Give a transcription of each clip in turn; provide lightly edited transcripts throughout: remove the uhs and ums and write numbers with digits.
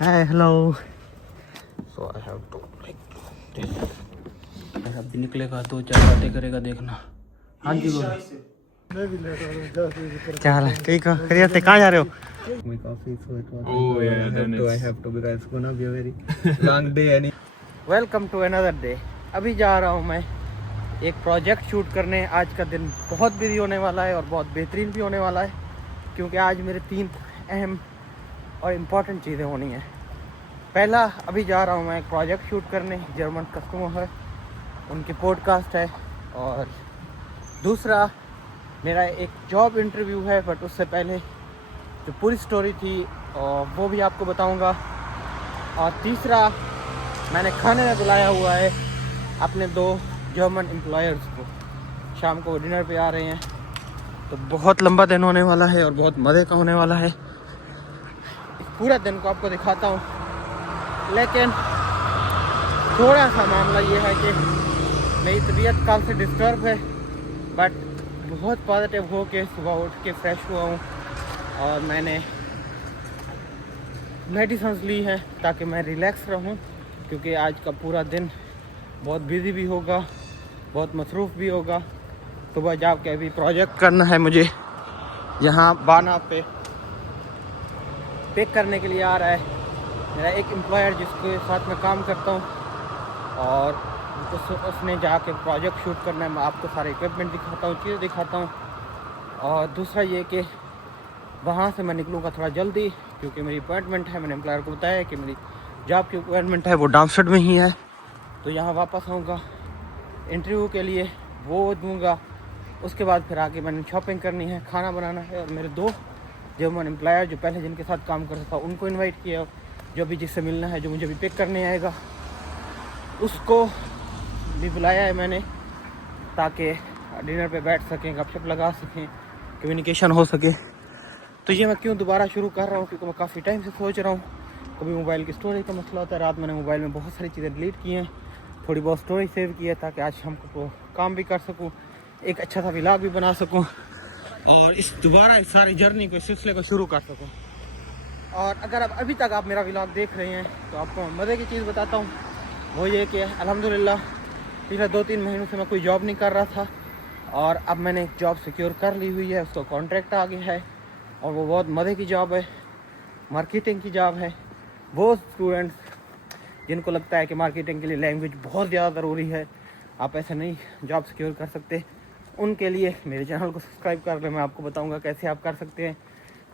Hi, hello. So I have to like this. अभी निकलेगा 2-4 बातें करेगा देखना। हाँ जी बोलो। क्या हाल है? ठीक हो? खैरियत से? कहाँ जा रहे हो? My coffee so it was. Oh yeah, I have to because it's gonna be a very long day. Welcome to another day. अभी जा रहा हूँ मैं एक प्रोजेक्ट शूट करने। आज का दिन बहुत बिजी होने वाला है और बहुत बेहतरीन भी होने वाला है, क्योंकि आज मेरे 3 अहम और इम्पॉर्टेंट चीज़ें होनी हैं। पहला, अभी जा रहा हूँ मैं एक प्रोजेक्ट शूट करने, जर्मन कस्टमर है, उनकी पॉडकास्ट है। और दूसरा, मेरा एक जॉब इंटरव्यू है, बट उससे पहले जो पूरी स्टोरी थी और वो भी आपको बताऊंगा। और तीसरा, मैंने खाने में बुलाया हुआ है अपने 2 जर्मन एम्प्लॉयर्स को। शाम को वो डिनर पे आ रहे हैं, तो बहुत लंबा दिन होने वाला है और बहुत मज़े का होने वाला है। इस पूरा दिन को आपको दिखाता हूँ, लेकिन थोड़ा सा मामला ये है कि मेरी तबीयत कल से डिस्टर्ब है, बट बहुत पॉजिटिव हो के सुबह उठ के फ्रेश हुआ हूँ और मैंने मेडिसिन ली है ताकि मैं रिलैक्स रहूँ, क्योंकि आज का पूरा दिन बहुत बिजी भी होगा, बहुत मसरूफ़ भी होगा। सुबह जाके अभी प्रोजेक्ट करना है मुझे, यहाँ बाना पे पिक करने के लिए आ रहा है मेरा एक एम्प्लॉयर जिसके साथ मैं काम करता हूँ, और उसने जाके प्रोजेक्ट शूट करना है। मैं आपको सारे इक्विपमेंट दिखाता हूँ, चीज़ें दिखाता हूँ। और दूसरा ये कि वहाँ से मैं निकलूँगा थोड़ा जल्दी, क्योंकि मेरी अपॉइंटमेंट है। मैंने एम्प्लॉयर को बताया कि मेरी जॉब की अपॉइंटमेंट है, वो डाउनस्टेड में ही है, तो यहाँ वापस आऊँगा इंटरव्यू के लिए, वो दूँगा। उसके बाद फिर आके मैंने शॉपिंग करनी है, खाना बनाना है, और मेरे 2 जर्मन एम्प्लॉयर जो पहले जिनके साथ काम करता था उनको इनवाइट किया, जो भी जिससे मिलना है, जो मुझे भी पिक करने आएगा उसको भी बुलाया है मैंने, ताकि डिनर पे बैठ सकें, गपशप लगा सकें, कम्युनिकेशन हो सके। तो ये मैं क्यों दोबारा शुरू कर रहा हूँ, क्योंकि मैं काफ़ी टाइम से सोच रहा हूँ। कभी मोबाइल की स्टोरेज का मसला होता है, रात मैंने मोबाइल में बहुत सारी चीज़ें डिलीट की हैं, थोड़ी बहुत स्टोरेज सेव की है, ताकि आज शाम को काम भी कर सकूँ, एक अच्छा सा व्लॉग भी बना सकूँ, और इस सारी जर्नी को, इस सिलसिले को शुरू कर सकूँ। और अगर अब अभी तक आप मेरा व्लॉग देख रहे हैं तो आपको मज़े की चीज़ बताता हूँ, वो ये कि अल्हम्दुलिल्लाह पिछले 2-3 महीनों से मैं कोई जॉब नहीं कर रहा था, और अब मैंने एक जॉब सिक्योर कर ली हुई है, उसका कॉन्ट्रैक्ट आ गया है, और वो बहुत मज़े की जॉब है, मार्केटिंग की जॉब है। वो स्टूडेंट्स जिनको लगता है कि मार्केटिंग के लिए लैंग्वेज बहुत ज़्यादा ज़रूरी है, आप ऐसे नहीं जॉब सिक्योर कर सकते, उनके लिए मेरे चैनल को सब्सक्राइब कर लें। मैं आपको बताऊंगा कैसे आप कर सकते हैं,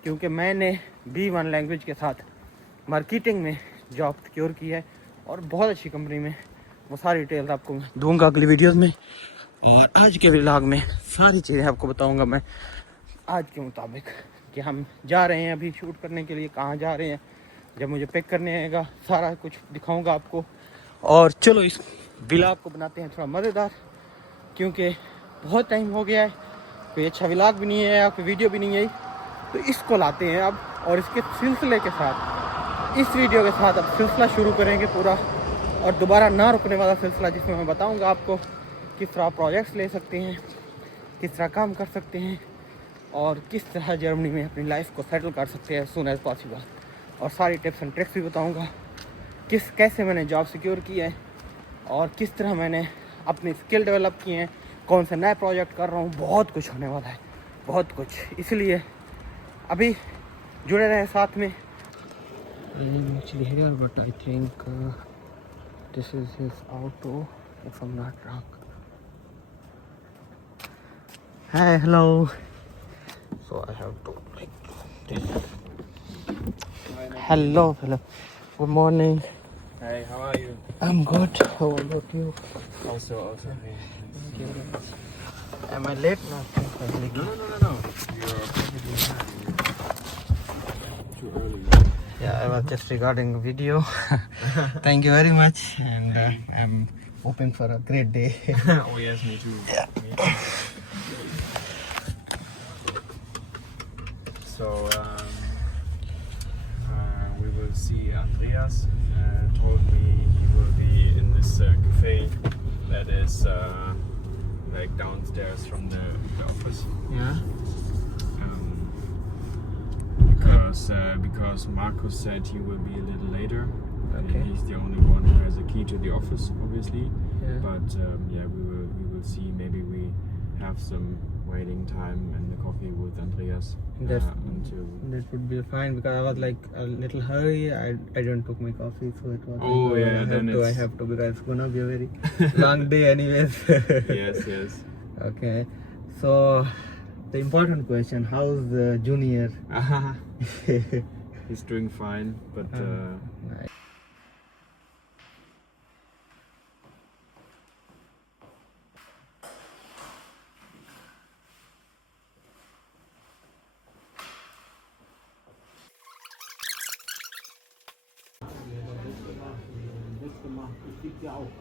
क्योंकि मैंने B1 लैंग्वेज के साथ मार्केटिंग में जॉब सिक्योर की है, और बहुत अच्छी कंपनी में। वो सारी डिटेल्स आपको मैं दूंगा अगली वीडियोस में, और आज के व्लॉग में सारी चीज़ें आपको बताऊंगा मैं आज के मुताबिक, कि हम जा रहे हैं अभी शूट करने के लिए, कहाँ जा रहे हैं, जब मुझे पिक करने आएगा सारा कुछ दिखाऊंगा आपको। और चलो इस व्लॉग को बनाते हैं थोड़ा मज़ेदार, क्योंकि बहुत टाइम हो गया है, कोई अच्छा व्लॉग भी नहीं है, कोई वीडियो भी नहीं आई, तो इसको लाते हैं अब। और इसके सिलसिले के साथ, इस वीडियो के साथ अब सिलसिला शुरू करेंगे पूरा, और दोबारा ना रुकने वाला सिलसिला, जिसमें मैं बताऊंगा आपको किस तरह प्रोजेक्ट्स ले सकते हैं, किस तरह काम कर सकते हैं, और किस तरह जर्मनी में अपनी लाइफ को सेटल कर सकते हैं सून एज़ पॉसिबल। और सारी टिप्स एंड ट्रिक्स भी बताऊंगा, कैसे मैंने जॉब सिक्योर की है, और किस तरह मैंने अपनी स्किल डेवलप की हैं, कौन से नए प्रोजेक्ट कर रहा हूँ। बहुत कुछ होने वाला है, बहुत कुछ, इसलिए अभी जुड़े रहे साथ में। Actually here, but I think this is his auto, if I'm not wrong. Hi, hello. So I have to like this. Hello. Good morning. Hey, how are you? I'm good. How about you? Also. Thank you very much. Am I late now? No. You're perfectly fine. Too early. Yeah, I was just regarding the video. Thank you very much, and I'm hoping for a great day. Oh yes, me too. Yeah. Me too. So we will see. Andreas told me he will be in this cafe that is like downstairs from the office. Yeah. Because because Marcus said he will be a little later. Okay. He's the only one who has a key to the office, obviously. Yeah. But yeah, we will see. Maybe we have some waiting time and the coffee with Andreas until. That would be fine because I was like a little hurry. I don't took my coffee, so it was. Oh, like, yeah, then I it's- have to because it's gonna be a very long day anyways. Yes. Okay, so the important question: how's Junior? He's doing fine, but Nice. Es gibt ja auch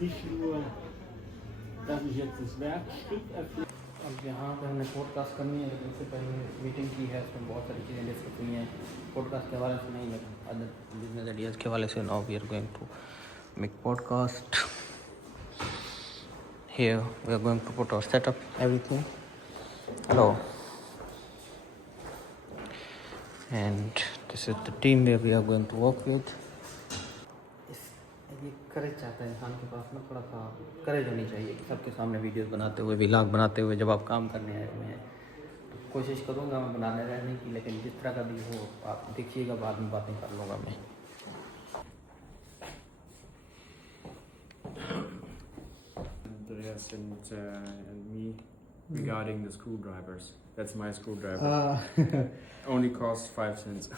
nicht nur, dass ich jetzt das Werkstück erkläre. अब यहाँ पे हमने podcast करनी है, लेकिन इससे पहले meeting की है, उसमें बहुत सारी चीज़ें डिस्कस हुई हैं पॉडकास्ट के हवाले से नहीं, लेकिन अदर बिजनेस आइडियाज़ के हवाले से. Now we are going to make podcast. Here we are going to put our setup, everything. Hello. And this is the team where we are going to work with. ये करेज चाहता है इंसान के पास ना, थोड़ा सा करेज होनी चाहिए कि सबके सामने वीडियोस बनाते हुए, व्लॉग बनाते हुए जब आप काम करने आए हुए हैं. तो कोशिश करूँगा मैं बनाने रहने की, लेकिन जिस तरह का भी हो आप देखिएगा, बाद में बातें कर लूँगा मैं. Andreas and me regarding the screwdrivers. That's my screwdriver. Only cost 5 cents.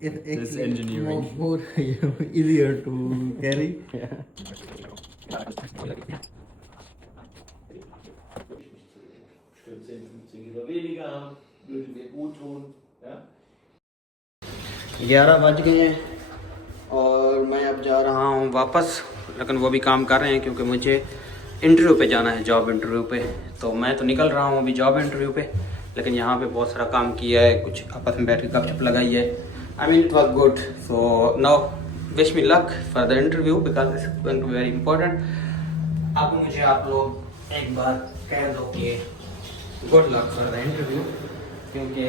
It's engineering. More easier to carry. Für 10, 15 Kilo weniger haben, würde mir gut tun. Ja? 11 बज गए हैं और मैं अब जा रहा हूँ वापस, लेकिन वो भी काम कर रहे हैं क्योंकि मुझे इंटरव्यू पे जाना है, जॉब इंटरव्यू पे. तो मैं तो निकल रहा हूँ अभी जॉब इंटरव्यू पे, लेकिन यहाँ पे बहुत सारा काम किया है, कुछ आपस में बैठ के गपशप लगाई है. I mean it was good. So now wish me luck for the interview because it's going to be very important. अब मुझे आप लोग एक बार कह दो कि good luck for the interview, क्योंकि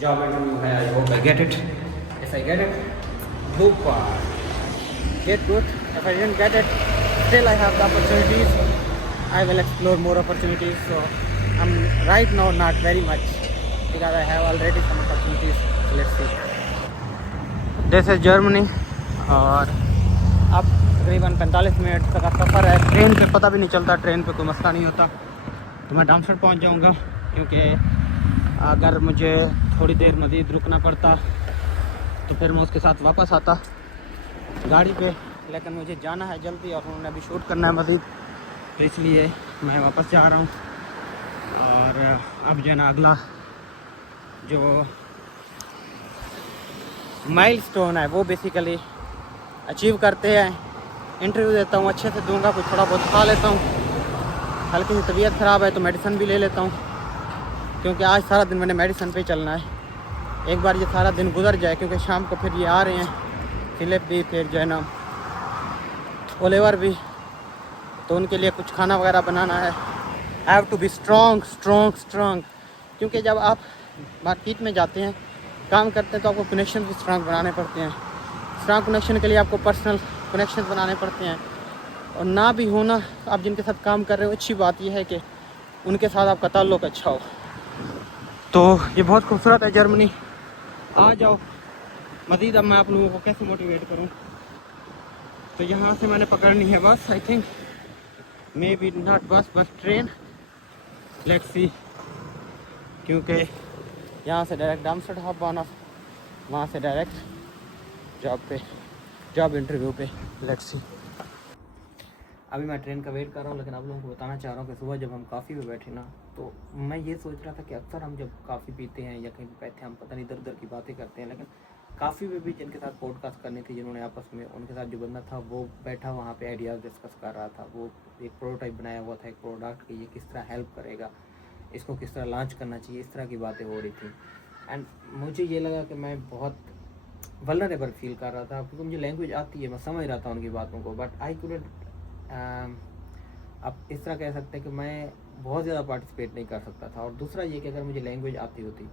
जॉब इंटरव्यू है. I hope I get it. If I get it, get good. If I didn't get it, still I have the opportunities. I will explore more opportunities. So I'm right now not very much because I have already some opportunities. So let's see. This is Germany और अब तकरीबन 45 minute तक का सफ़र है. Train पे पता भी नहीं चलता, ट्रेन पे कोई मसला नहीं होता. तो मैं डामसर पहुंच जाऊंगा, क्योंकि अगर मुझे थोड़ी देर मज़ीद रुकना पड़ता तो फिर मैं उसके साथ वापस आता गाड़ी पे, लेकिन मुझे जाना है जल्दी और उन्होंने अभी शूट करना है मज़ीद, तो इसलिए मैं वापस जा रहा हूँ. और अब जो है ना अगला जो माइलस्टोन है वो बेसिकली अचीव करते हैं. इंटरव्यू देता हूँ, अच्छे से दूंगा, कुछ थोड़ा बहुत खा लेता हूँ, हल्की सी तबीयत ख़राब है तो मेडिसिन भी ले लेता हूँ, क्योंकि आज सारा दिन मैंने मेडिसिन पे ही चलना है. एक बार ये सारा दिन गुजर जाए, क्योंकि शाम को फिर ये आ रहे हैं फिलिप भी, फिर जो है ना ओलिवर भी, तो उनके लिए कुछ खाना वगैरह बनाना है. I have to be strong, क्योंकि जब आप मार्केट में जाते हैं, काम करते हैं, तो आपको कनेक्शन भी स्ट्रॉन्ग बनाने पड़ते हैं. स्ट्रॉन्ग कनेक्शन के लिए आपको पर्सनल कनेक्शन बनाने पड़ते हैं, और ना भी होना, आप जिनके साथ काम कर रहे हो, अच्छी बात यह है कि उनके साथ आपका ताल्लुक़ अच्छा हो. तो ये बहुत खूबसूरत है जर्मनी. आ जाओ मज़ीद. अब मैं आप लोगों को कैसे मोटिवेट करूं, तो यहाँ से मैंने पकड़नी है बस. I think may be not बस, बस ट्रेन. लेट्स सी, क्योंकि यहाँ से डायरेक्ट डामस्टर हॉप आना, वहाँ से डायरेक्ट जॉब इंटरव्यू पे. Let's see. अभी मैं ट्रेन का वेट कर रहा हूँ, लेकिन आप लोगों को बताना चाह रहा हूँ कि सुबह जब हम कॉफ़ी पे बैठे ना, तो मैं ये सोच रहा था कि अक्सर हम जब कॉफ़ी पीते हैं या कहीं पे बैठे हम पता नहीं इधर उधर की बातें करते हैं, लेकिन कॉफ़ी पे भी जिनके साथ पॉडकास्ट करनी थी, जिन्होंने आपस में, उनके साथ जो बंदा था वो बैठा वहाँ पे आइडियाज़ डिस्कस कर रहा था. वो एक प्रोटोटाइप बनाया हुआ था, एक प्रोडक्ट कि ये किस तरह हेल्प करेगा, इसको किस तरह लॉन्च करना चाहिए, इस तरह की बातें हो रही थी. एंड मुझे ये लगा कि मैं बहुत वल्नरेबल फील कर रहा था, क्योंकि मुझे लैंग्वेज आती है, मैं समझ रहा था उनकी बातों को, बट आई कुडंट. आप इस तरह कह सकते हैं कि मैं बहुत ज़्यादा पार्टिसिपेट नहीं कर सकता था। और दूसरा ये कि अगर मुझे लैंग्वेज आती होती,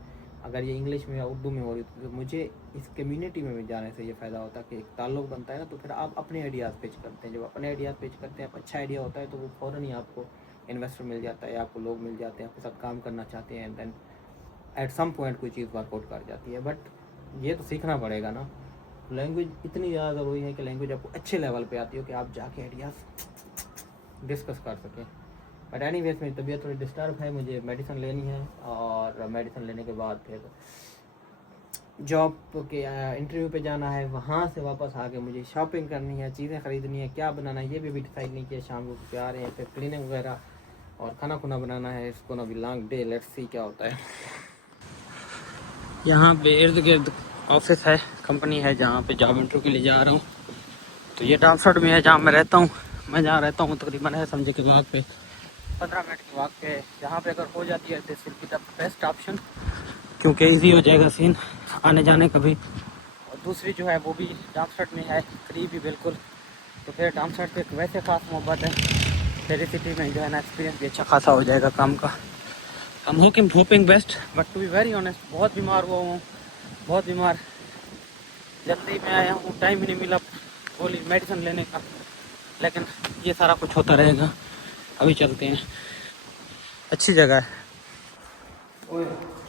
अगर ये इंग्लिश में या उर्दू में हो रही थी, तो मुझे इस कम्युनिटी में भी जाने से ये फ़ायदा होता कि एक ताल्लुक़ बनता है ना, तो फिर आप अपने आइडियाज़ पेश करते हैं। जब अपने आइडियाज़ पेश करते हैं, आप अच्छा आइडिया होता है तो वो फ़ौरन ही आपको इन्वेस्टर मिल जाता है, आपको लोग मिल जाते हैं, आपके साथ काम करना चाहते हैं, and then at some point कोई चीज़ वर्कआउट कर जाती है। बट ये तो सीखना पड़ेगा ना। लैंग्वेज इतनी ज़्यादा ज़रूरी है कि लैंग्वेज आपको अच्छे लेवल पे आती हो कि आप जाके आइडियाज़ डिस्कस कर सकें। बट एनी वेज मेरी तबीयत थोड़ी डिस्टर्ब है, मुझे मेडिसिन लेनी है, और मेडिसिन लेने के बाद फिर जॉब के इंटरव्यू पे जाना है, वहाँ से वापस आके मुझे शॉपिंग करनी है, चीज़ें ख़रीदनी है, क्या बनाना है ये भी डिसाइड नहीं किया। शाम को क्या आ रहे हैं, फिर क्लीनिंग वगैरह और खाना खुना बनाना है। इसको ना भी लॉन्ग डे, लेट्स सी क्या होता है। यहाँ पे इर्द गिर्द ऑफिस है, कंपनी है जहाँ पे जॉब इंटरव्यू के लिए जा रहा हूँ। तो ये डांसर्ट में है जहाँ मैं रहता हूँ। मैं जहाँ रहता हूँ तकरीबन है समझे के वहाँ पे 15 मिनट के वक्त पे, जहाँ पे अगर हो जाती है this will be the best option, क्योंकि इजी हो जाएगा सीन आने जाने का भी। और दूसरी जो है वो भी डांसर्ट में है, करीब ही बिल्कुल। तो फिर डांसर्ट पे वैसे खास मोहब्बत है, मेरी सिटी में जो है ना एक्सपीरियंस भी अच्छा खासा हो जाएगा काम का। I'm hoping best, but to be very honest बहुत बीमार हुआ हूँ, बहुत बीमार। जल्दी में आया हूँ, टाइम ही नहीं मिला गोली मेडिसिन लेने का, लेकिन ये सारा कुछ होता रहेगा। अभी चलते हैं, अच्छी जगह है। ओए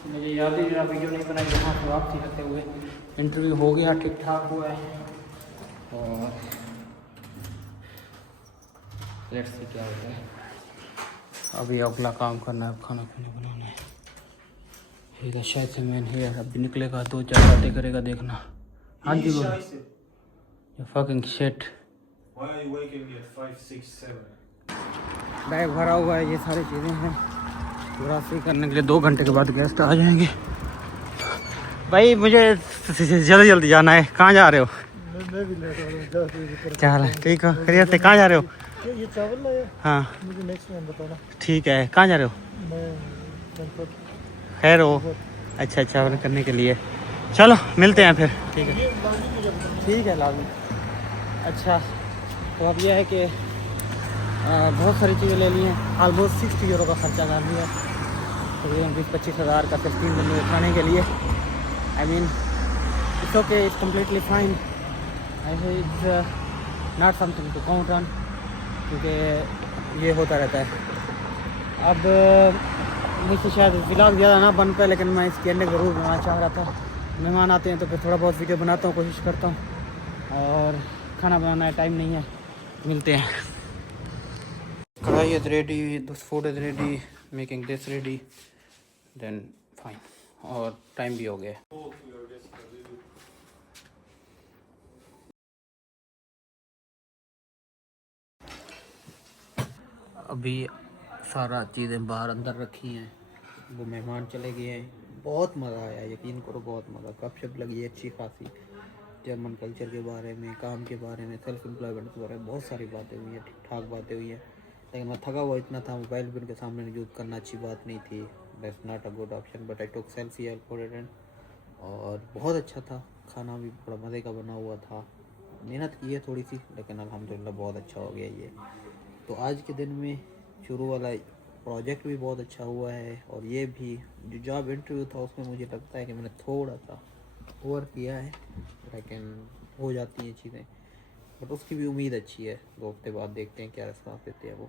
मुझे याद ही मेरा वीडियो नहीं बनाई, वहाँ से वापसी करते हुए। इंटरव्यू हो गया, ठीक ठाक हुआ है, और लेट्स सी क्या होता है। अभी अगला काम करना है, खाना खुना बनाना है। ठीक है, शायद से मैन है, अभी निकलेगा, 2-4 बातें करेगा, देखना। हाँ जी बोलो। You fucking shit. Why are you waking me at 5, 6, 7? Bag भरा हुआ है, ये सारी चीज़ें हैं। पूरा फ्री करने के लिए 2 घंटे के बाद गेस्ट आ जाएंगे। भाई मुझे जल्दी जल्दी जाना है। कहाँ जा रहे हो? मैं भी लेट हो रहा हूँ। क्या हाल है? ठीक हो? खैरियत से? कहाँ जा रहे हो? ये चावल लाया? हाँ मुझे नेक्स्ट टाइम बताना। ठीक है। कहाँ जा रहे हो? मैं खैर हो? अच्छा चावल करने के लिए। चलो मिलते हैं फिर। ठीक है, ये लाजमी मुझे बताना। ठीक है, लाजमी। अच्छा तो अब यह है कि बहुत सारी चीज़ें ले ली हैं। ऑलमोस्ट 60 यूरो का खर्चा कर लिया, तकरीबन 20-25 हज़ार का सिर्फ 3 बंदे खाने के लिए। I mean it's okay, it's completely fine. I it's not something to count on, क्योंकि ये होता रहता है। अब मुझसे शायद व्लॉग ज़्यादा ना बन पाए, लेकिन मैं इसके अंदर ज़रूर बनाना चाह रहा था। मेहमान आते हैं तो फिर थोड़ा बहुत वीडियो बनाता हूँ, कोशिश करता हूँ। और खाना बनाना है, टाइम नहीं है, मिलते हैं। Kadhai is ready, this food is ready, making this ready, then fine. और टाइम भी हो गया। अभी सारा चीज़ें बाहर अंदर रखी हैं, वो मेहमान चले गए हैं। बहुत मज़ा आया, यकीन करो, बहुत मज़ा। गपशप लगी है अच्छी खासी, जर्मन कल्चर के बारे में, काम के बारे में, सेल्फ एम्प्लॉयमेंट के बारे में बहुत सारी बातें हुई हैं, ठीक ठाक बातें हुई हैं। लेकिन मैं थका हुआ इतना था, मोबाइल भी उनके सामने यूज़ करना अच्छी बात नहीं थी। That's not a good option, but I took selfie and और बहुत अच्छा था। खाना भी बड़ा मज़े का बना हुआ था। मेहनत की है थोड़ी सी, लेकिन अल्हम्दुलिल्लाह बहुत अच्छा हो गया ये। तो आज के दिन में शुरू वाला प्रोजेक्ट भी बहुत अच्छा हुआ है, और ये भी जो जॉब इंटरव्यू था उसमें मुझे लगता है कि मैंने थोड़ा सा ओवर किया है, लेकिन हो जाती हैं चीज़ें। बट उसकी भी उम्मीद अच्छी है। 2 हफ्ते बाद देखते हैं क्या रिस्पॉन्स देते हैं वो।